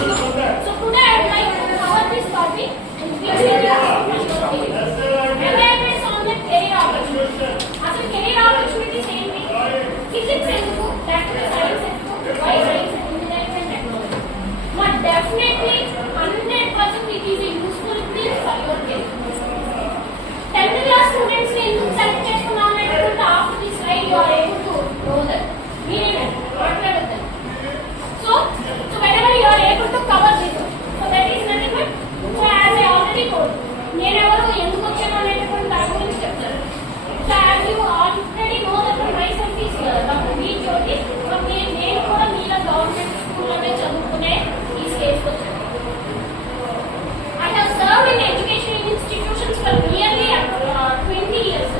So today I would like to cover this topic which is awareness on the career opportunity. అసలు career opportunities ఏంటి? Physics ఎందుకు? Science ఎందుకు? Why science and engineering and technology? But definitely 100% it is a useful thing for your career. 10th class students ని ఎందుకు select చేసుకున్నాం అంటే after this slide you are able to know that. మీరేనండి మాట్లాడొద్దు. So whenever you are able to cover this, so that is nothing but, so as I already told, నేను ఎవరు ఎందుకు వచ్చాను అనేటువంటి దాని గురించి చెప్తాను. So as you already know that myself is Dr. B. Jyoti, నేను కూడా మీలో గవర్నమెంట్ స్కూల్లోనే చదువుకునే ఈ స్టేజ్కి వచ్చాను. I have served in education institutions for nearly 20 years.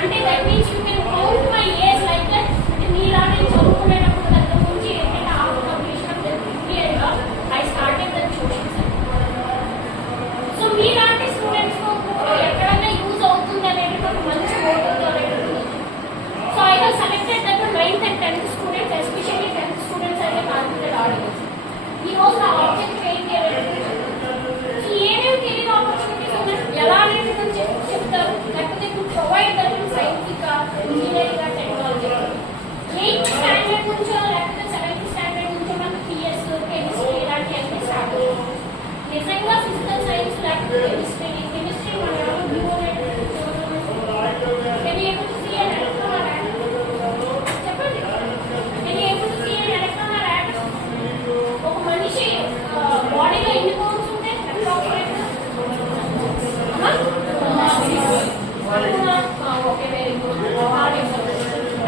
అంటే that means you can count my age like that. మీలానే చదువుకునేటప్పుడు దగ్గర నుంచి ఏంటంటే after completion of the degree I started the tuition center. So మీలాంటి స్టూడెంట్స్ ఎక్కడైనా యూజ్ అవుతుంది అనేటువంటి మంచి మోటివ్తో అనేటువంటి. So I have selected that 9th and 10th students, especially 10th students as a targeted audience. ఈ రోజు నా ఆబ్జెక్ట్ ఏంటి అనేది ఏమేమి కెరీర్ ఆపర్చునిటీస్ ఉన్నాయి ఎలా అనేది చెప్తారు, లేకపోతే to provide that in scientific engineering technology. 8th standard నుంచో లేకపోతే 7th స్టాండర్డ్ నుంచో మనకి పిఎస్ కెమిస్ట్రీ ఇలాంటి అన్ని స్టార్ట్ అవుతాయి. నిజంగా ఫిజికల్ సైన్స్ లేకపోతే కెమిస్ట్రీ మన న్యూ ఒక మనిషి బాడీలో ఎన్ని బోన్స్ ఉంటాయి okay very good.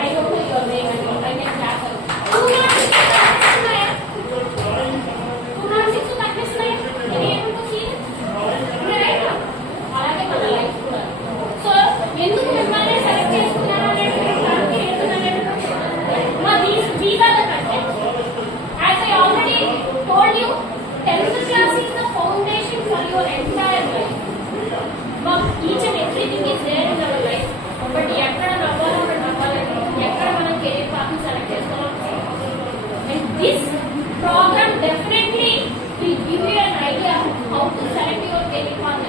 I don't know your name and I can class. 206 కనిపిస్తున్నాయా? Can you able to see it? Right? అలాగే మన లైఫ్ కూడా. సో ఎందుకు మిమ్మల్ని సెలెక్ట్ చేసుకున్నాను అంటే these are the contents. As I already told you, 10th class is the foundation for your entire life. But each and everything is there in our life. But ఎక్కడ నవ్వాలని నవ్వాలని, ఎక్కడ మనం career పాత్ని select చేసుకోవాలి. And this program definitely will give you an idea how to select your career path.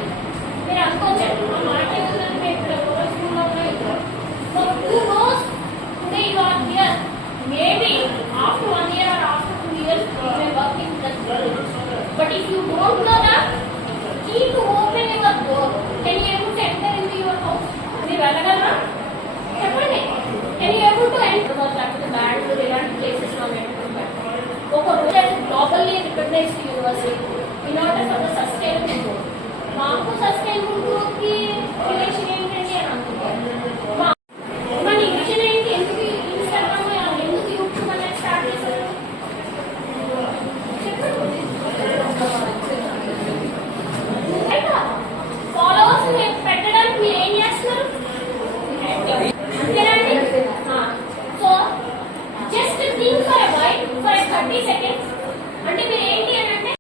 మీరు అనుకోవచ్చు ఆ మాట ఏంటంటే ఇక్కడ స్కూల్లో ఉన్నాయి. So who knows, today you are here, maybe after 1 year or after 2 years you may work in that field. But if you don't know that, key to open your door. Can you able to enter into your house? మీరు వెళ్ళగలరా చెప్పండి. Can you able to enter లేకపోతే బెంగళూరు ఇలాంటి places లో ఒక రోజు globally recognised university in order for the sustainable growth. మాకు sustainable growth కి relation ఏంటండి అని అనుకుంటారు. మన విజన్ ఏంటి? ఎందుకు ఇన్స్టాగ్రామ్ ఎందుకు యూట్యూబ్ అనేది స్టార్ట్ చేశారు చెప్పండి. ఫాలోవర్స్ పెట్టడానికి మీరు ఏం చేస్తున్నారు అంతేనండి. So just think for a while for 30 seconds. అంటే మీరు ఏంటి అని అంటే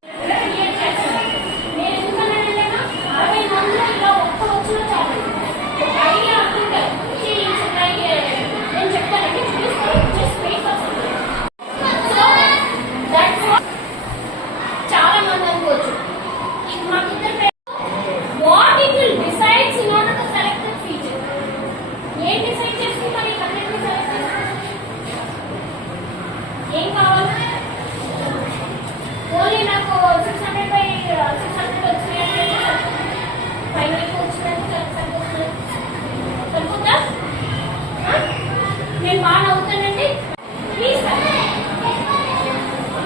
క్రియేట్ చేస్తారు. నేను ఎందుకన్నానంటే 60 మందిలో ఇలా ఒక్క వచ్చినా చాలు ఐడియా అనుకుంటారు. నేను చెప్తానండి just wait for something. So that's చాలా మంది అనుకోవచ్చు మాకు ఇద్దరు what it will decides in order to select the feature. ఏం డిసైడ్ చేసుకుంటారు? ఈ కన్వెంట్ సెలెక్ట్ చేసుకుంటారు. ఏం కావాలి? ఓన్లీ నాకు 600/600 వచ్చినాయంటే ఫైనల్కి వచ్చినట్టు సరిపోతుంది. సరిపోతుందా? నేను బాగా నవ్వుతానండి ప్లీజ్.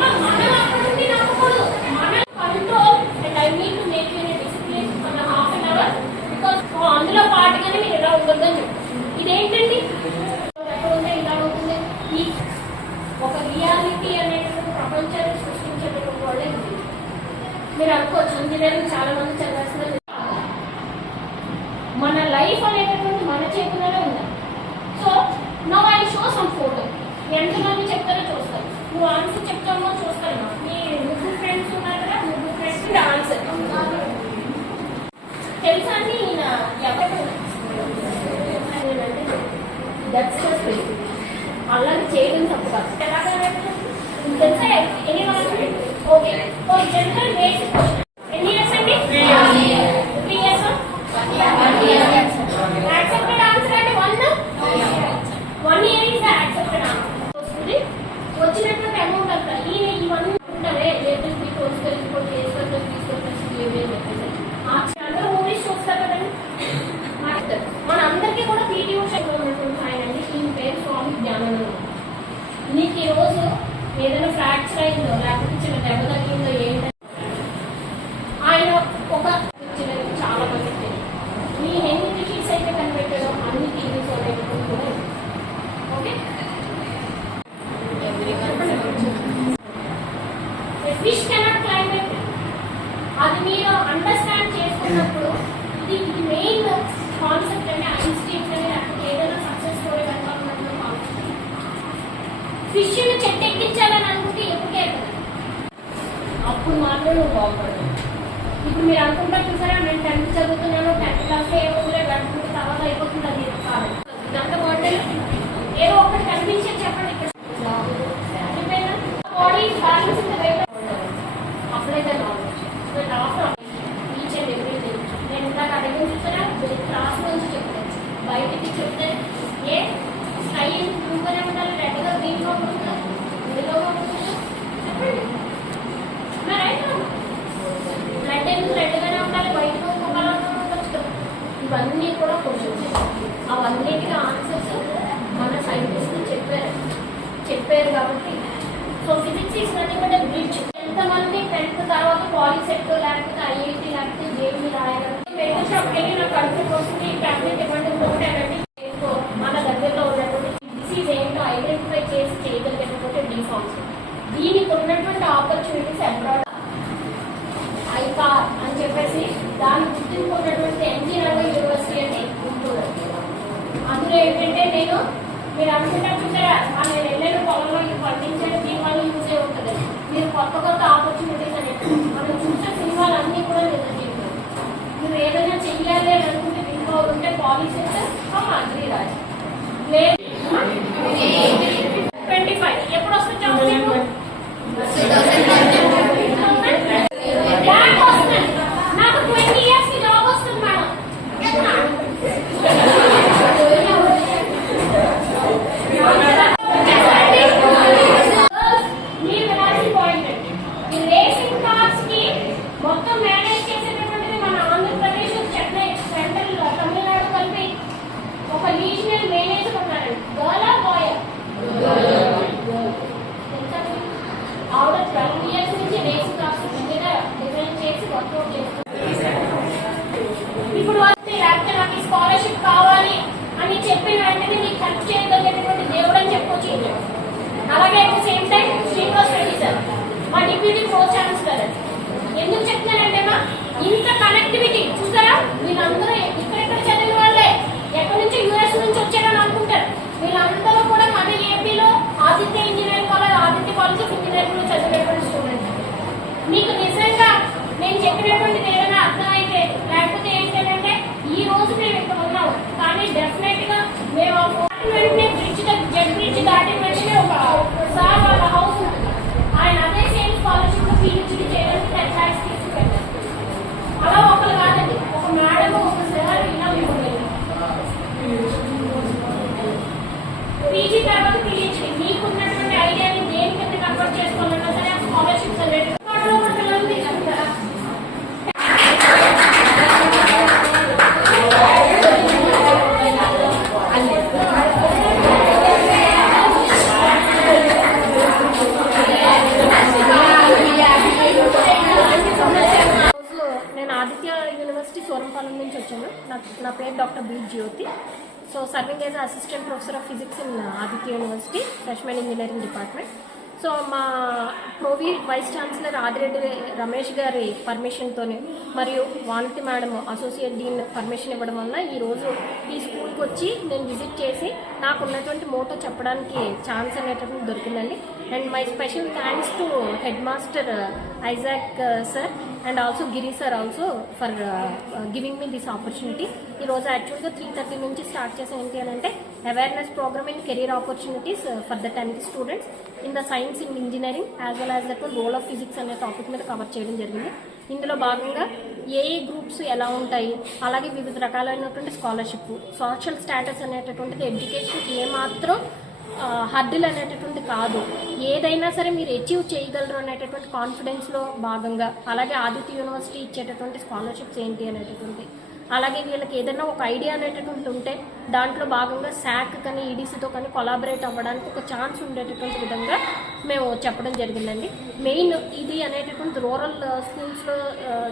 మనం అక్కడ నుండి నవ్వకూడదు. మన control and I need to make you discipline for half an hour because అందులో పాటుగానే మీరు ఎలా ఉండొద్దని చెప్పి. ఇదేంటండి ఎక్కడ ఉంటే ఇలా అవుతుంది. ఈ ఒక రియాలిటీ అనేటువంటి ప్రపంచాన్ని సృష్టించేటటువంటి వాళ్ళే మీరు అనుకోవచ్చు. ఇంజనీరింగ్ చాలా మంది చదివేస్తున్నారు. మన లైఫ్ అనేటటువంటి మన చేతుల్లోనే ఉంది. So now I show some photo. ఎంతమంది చెప్తారో చూస్తారు. నువ్వు ఆన్సర్ చెప్తామో చూస్తాను. మీ ముగ్గురు ఫ్రెండ్స్ ఉన్నారు కదా, ముగ్గురు ఫ్రెండ్స్ ఆన్సర్ తెలుసా అండి? ఈయన ఎవరు దట్స్ అలా చేయడం తప్పు కాదు. తెలుసా any okay fish cannot climb. అది మీరు అండర్స్టాండ్ చేసుకున్నప్పుడు ఇది మెయిన్ కాన్సెప్ట్ అంటే ఐన్స్టీన్ అని ఏదైనా సక్సెస్ స్టోరీ వెళ్తామన్నట్టు కాన్సెప్ట్. ఫిష్ ని చెట్టు ఎక్కించాలని అనుకుంటే ఎప్పుడే అప్పుడు మాత్రం నువ్వు బాగుపడదు. ఇప్పుడు మీరు అనుకుంటా చూసారా, నేను 10th చదువుతున్నాను, 10th క్లాస్ ఏమవుతుందో గడుపుకుంటే తర్వాత అయిపోతుంది. అది కాదు, ఇదంతా బాగుంటే ఏదో ఒకటి కనిపించే చెప్పండి. బాడీ బ్యాలెన్స్ అప్పుడైతే ఈచ్ అండ్ ఎవ్రీథింగ్ నేను ఇందాక అడిగిన చూసారా, క్లాస్ నుంచి చెప్తాను, బయటికి చెప్తే ఏ స్కై బ్లూగానే ఉండాలి, రెడ్గా గ్రీన్గా ఉంటుందా, ఎల్లోగా ఉంటుందా చెప్పండి. బ్లడ్ ఎందుకు రెడ్గానే ఉండాలి, బయటకు ఇంకొకలా ఉండొచ్చు కదా. ఇవన్నీ కూడా క్వశ్చన్స్. అవన్నిటికీ ఆన్సర్స్ మన సైంటిస్టులు చెప్పారు కాబట్టి. So physics is nothing but bridge. ఎంతమంది 10th తర్వాత పాలిసెట్ లేకపోతే ఐఐటి లేకపోతే జేఈ రాయగలరు. మెడికల్ షాప్కి వెళ్ళి నాకు కడుపు వస్తుంది, టాబ్లెట్ ఇవ్వండి, నోటేనండి, మన దగ్గరలో ఉన్నటువంటి డిసీజ్ ఏంటో ఐడెంటిఫై చేసి చేయగలిగేటటువంటి డిఫార్మ్స్. దీనికి ఉన్నటువంటి ఆపర్చునిటీస్ అబ్రాడ్ ఐకార్ అని చెప్పేసి దాని గుర్తింపు ఉన్నటువంటి ఎన్జీఆర్ యూనివర్సిటీ అని ఉంటుంది. అందులో ఏంటంటే మీరు అనుకుంటారు చూసారా, నేను వెళ్ళిన పొలంలో ఇది పండించాడు, దీనివల్ల యూజ్ అయి ఉంటుంది. మీరు కొత్త ఆపర్చునిటీస్ అనేది మనం చూసే సినిమాలు అన్నీ కూడా నిజం జీవితం. మీరు ఏదైనా చెయ్యాలి అని అనుకుంటే దీంట్లో ఉంటే పాలసీస్ అగ్రిరాజ్ లేదు. 25 ఎప్పుడు వస్తుంది జాబ్? నాకు 20 years కి జాబ్ వస్తుంది మేడం. మీరు వినాల్సిన పాయింట్ అండి, ఈ రేసింగ్ కార్స్ కి మొత్తం మేనేజ్ చేసేటటువంటిది మన ఆంధ్రప్రదేశ్, చెన్నై, సెంట్రల్, తమిళనాడు కలిపి ఒక రీజనల్ మేనేజర్ ఉన్నారండి. గర్లా బాయ్ ఆవిడ 12 years నుంచి రేసింగ్ కార్స్ మీద డిజైన్ చేసి వర్కౌట్ చేస్తారు. ఇప్పుడు వస్తే లేకపోతే నాకు ఈ స్కాలర్షిప్ కావాలి అని చెప్పిన వెంటనే మీకు హెల్ప్ చేయగలిగేటటువంటి దేవుడు అని చెప్పొచ్చు. అలాగే at the same time Srinivas Reddy sir మా డిప్యూటీ ప్రో ఛాన్సలర్. ఎందుకు చెప్తున్నానంటే ఇంత కనెక్టివిటీ చూసారా, వీళ్ళందరూ ఇక్కడ చదివిన వాళ్ళే, ఎక్కడి నుంచి యూఎస్ నుంచి వచ్చారని అనుకుంటారు. వీళ్ళందరూ కూడా మన ఏపీలో Aditya engineering college, Aditya college of engineering లో చదివేటువంటి స్టూడెంట్స్. మీకు నిజంగా నేను చెప్పినటువంటిది ఏదైనా అర్థమైతే లేకపోతే ఏంటంటే ఈ రోజు మేము ఇక్కడ ఉన్నాం, కానీ డెఫినెట్ గా మేము వెంటనే జెడ్ బ్రిడ్జ్ దాటిన వెంటనే ఒక సార్ వాళ్ళ హౌస్ ఉంటుంది, ఆయన అదే సేమ్ స్కాలర్షిప్ లో పీహెచ్డీ చేయడానికి 10 lakhs తీసుకుపెట్టారు. అలా ఒకరు కాదండి, ఒక మేడం, ఒక సార్ ఇలా మేము పీజీ తర్వాత పీహెచ్డీ మీకున్నటువంటి ఐడియాని దేని కింద కన్వర్ట్ చేసుకోవాలన్నా సరే ఆ స్కాలర్షిప్స్ అనేది పిల్లలు తీసుకుంటారా. నేను ఆదిత్య యూనివర్సిటీ సోరంపాలెం నుంచి వచ్చాను. నా పేరు doctor B Jyothi. So serving as assistant professor of physics in Aditya university freshmen engineering department. So మా pro vice chancellor Adireddy Ramesh గారి పర్మిషన్తోనే మరియు Vanathi madam associate dean permission ఇవ్వడం వల్ల ఈరోజు ఈ స్కూల్కి వచ్చి నేను విజిట్ చేసి నాకు ఉన్నటువంటి మోటో చెప్పడానికి ఛాన్స్ అనేటువంటి దొరికిందండి. And my special thanks to head master Isaac sir and also Giri sir also for giving me this opportunity. ఈరోజు యాక్చువల్గా 3:30 నుంచి స్టార్ట్ చేసే ఏంటి అని అంటే awareness programme in career opportunities for the 10th students in the science in engineering as well as that role of physics అనే topic మీద cover చేయడం జరిగింది. ఇందులో భాగంగా ఏ గ్రూప్స్ ఎలా ఉంటాయి, అలాగే వివిధ రకాలైనటువంటి స్కాలర్షిప్, సోషల్ స్టేటస్ అనేటటువంటిది ఎడ్యుకేషన్కి ఏమాత్రం హర్డిల్ అనేటటువంటి కాదు, ఏదైనా సరే మీరు అచీవ్ చేయగలరు అనేటటువంటి కాన్ఫిడెన్స్లో భాగంగా, అలాగే ఆదిత్య యూనివర్సిటీ ఇచ్చేటటువంటి స్కాలర్షిప్స్ ఏంటి అనేటటువంటి, అలాగే వీళ్ళకి ఏదైనా ఒక ఐడియా అనేటటువంటి ఉంటే దాంట్లో భాగంగా శాక్ కానీ ఈడీసీతో కానీ కొలాబరేట్ అవ్వడానికి ఒక ఛాన్స్ ఉండేటటువంటి విధంగా మేము చెప్పడం జరిగిందండి. మెయిన్ ఇది అనేటటువంటి రూరల్ స్కూల్స్లో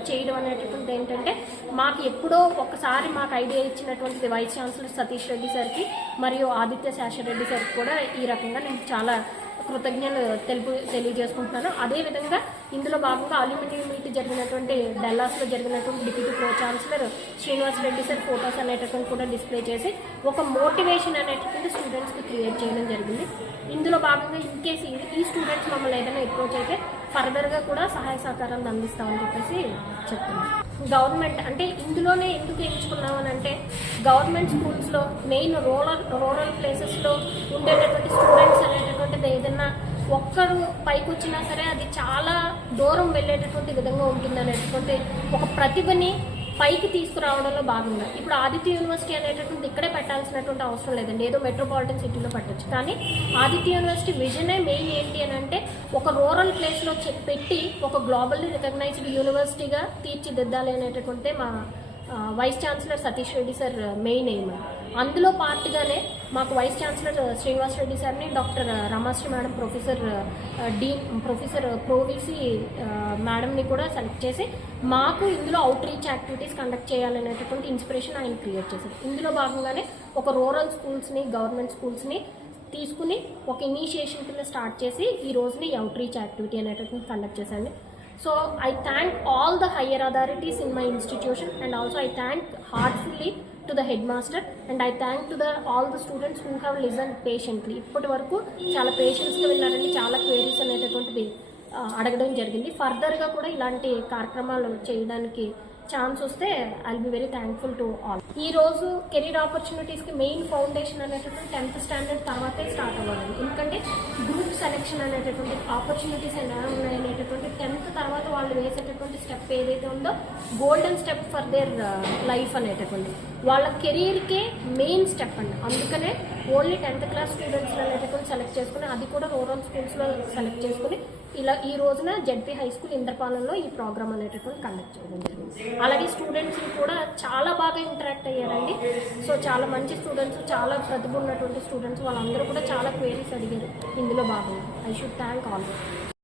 చేయడం అనేటటువంటి ఏంటంటే మాకు ఎప్పుడో ఒకసారి మాకు ఐడియా ఇచ్చినటువంటిది వైస్ ఛాన్సలర్ సతీష్ రెడ్డి సార్కి మరియు ఆదిత్య శాస్త్రి రెడ్డి సార్కి కూడా ఈ రకంగా నేను చాలా కృతజ్ఞతలు తెలియజేసుకుంటున్నాను. అదేవిధంగా ఇందులో భాగంగా అల్యూమినియం మీట్ జరిగినటువంటి డల్లాస్లో జరిగినటువంటి deputy pro chancellor Srinivas Reddy sir photos అనేటటువంటి కూడా డిస్ప్లే చేసి ఒక మోటివేషన్ అనేటటువంటి స్టూడెంట్స్కి క్రియేట్ చేయడం జరిగింది. ఇందులో భాగంగా ఇన్ కేసు ఈ స్టూడెంట్స్ మమ్మల్ని ఏదైనా అప్రోచ్ అయితే ఫర్దర్గా కూడా సహాయ సహకారాలు అందిస్తామని చెప్పేసి చెప్తున్నాం. గవర్నమెంట్ అంటే ఇందులోనే ఎందుకు ఎంచుకున్నామని అంటే గవర్నమెంట్ స్కూల్స్లో మెయిన్ రూరల్ ప్లేసెస్లో ఉండేటటువంటి స్టూడెంట్స్ అనేటటువంటిది ఏదైనా ఒక్కరు పైకి వచ్చినా సరే అది చాలా దూరం వెళ్ళేటటువంటి విధంగా ఉంటుంది అనేటటువంటి ఒక ప్రతిభని పైకి తీసుకురావడంలో భాగంగా ఇప్పుడు ఆదిత్య యూనివర్సిటీ అనేటటువంటి ఇక్కడే పెట్టాల్సినటువంటి అవసరం లేదండి, ఏదో మెట్రోపాలిటన్ సిటీలో పెట్టచ్చు. కానీ ఆదిత్య యూనివర్సిటీ విజనే మెయిన్ ఏంటి అని అంటే ఒక రూరల్ ప్లేస్లో పెట్టి ఒక గ్లోబల్లీ రికగ్నైజ్డ్ యూనివర్సిటీగా తీర్చిదిద్దాలి అనేటటువంటి మా vice chancellor Satish Reddy sir main aim. అందులో పార్ట్గానే మాకు వైస్ ఛాన్సలర్ శ్రీనివాస్ రెడ్డి సార్ని doctor Ramasri madam professor pro VC మేడంని కూడా సెలెక్ట్ చేసి మాకు ఇందులో అవుట్ రీచ్ యాక్టివిటీస్ కండక్ట్ చేయాలనేటటువంటి ఇన్స్పిరేషన్ ఆయన క్రియేట్ చేశారు. ఇందులో భాగంగానే ఒక రూరల్ స్కూల్స్ని గవర్నమెంట్ స్కూల్స్ని తీసుకుని ఒక ఇనిషియేషన్ కింద స్టార్ట్ చేసి ఈ రోజుని అవుట్ రీచ్ యాక్టివిటీ అనేటటువంటి కండక్ట్ చేశాను. So I thank all the higher authorities in my institution, and also I thank heartfully to the headmaster, and I thank to all the students who have listened patiently. ఇప్పటి వరకు చాలా పేషెన్స్గా విన్నారండి, చాలా queries అనేటటువంటిది అడగడం జరిగింది. ఫర్దర్గా కూడా ఇలాంటి కార్యక్రమాలు చేయడానికి ఛాన్స్ వస్తే I will be very thankful to all. ఈ రోజు కెరీర్ ఆపర్చునిటీస్కి మెయిన్ ఫౌండేషన్ అనేటటువంటి 10th స్టాండర్డ్ తర్వాతే స్టార్ట్ అవ్వాలండి. ఎందుకంటే గ్రూప్ సెలెక్షన్ అనేటటువంటి ఆపర్చునిటీస్ ఎలా ఉన్నాయనేటటువంటి 10th తర్వాత వాళ్ళు వేసేటటువంటి స్టెప్ ఏదైతే ఉందో golden step for their life అనేటటువంటి వాళ్ళ కెరీర్కే మెయిన్ స్టెప్ అండి. అందుకనే ఓన్లీ 10th క్లాస్ స్టూడెంట్స్ అనేటటువంటి సెలెక్ట్ చేసుకుని అది కూడా రూరల్ స్కూల్స్లో సెలెక్ట్ చేసుకుని ఇలా ఈ రోజున జెడ్పీ హై స్కూల్ ఇంద్రపాలెంలో ఈ ప్రోగ్రామ్ అనేటటువంటి కండక్ట్ చేయడం జరిగింది. అలాగే స్టూడెంట్స్ కూడా చాలా బాగా ఇంటరాక్ట్ అయ్యారండి. సో చాలా మంచి స్టూడెంట్స్, చాలా ప్రతిభ ఉన్నటువంటి స్టూడెంట్స్ వాళ్ళందరూ కూడా చాలా క్వైరీస్ అడిగారు ఇందులో భాగంగా. I should thank all.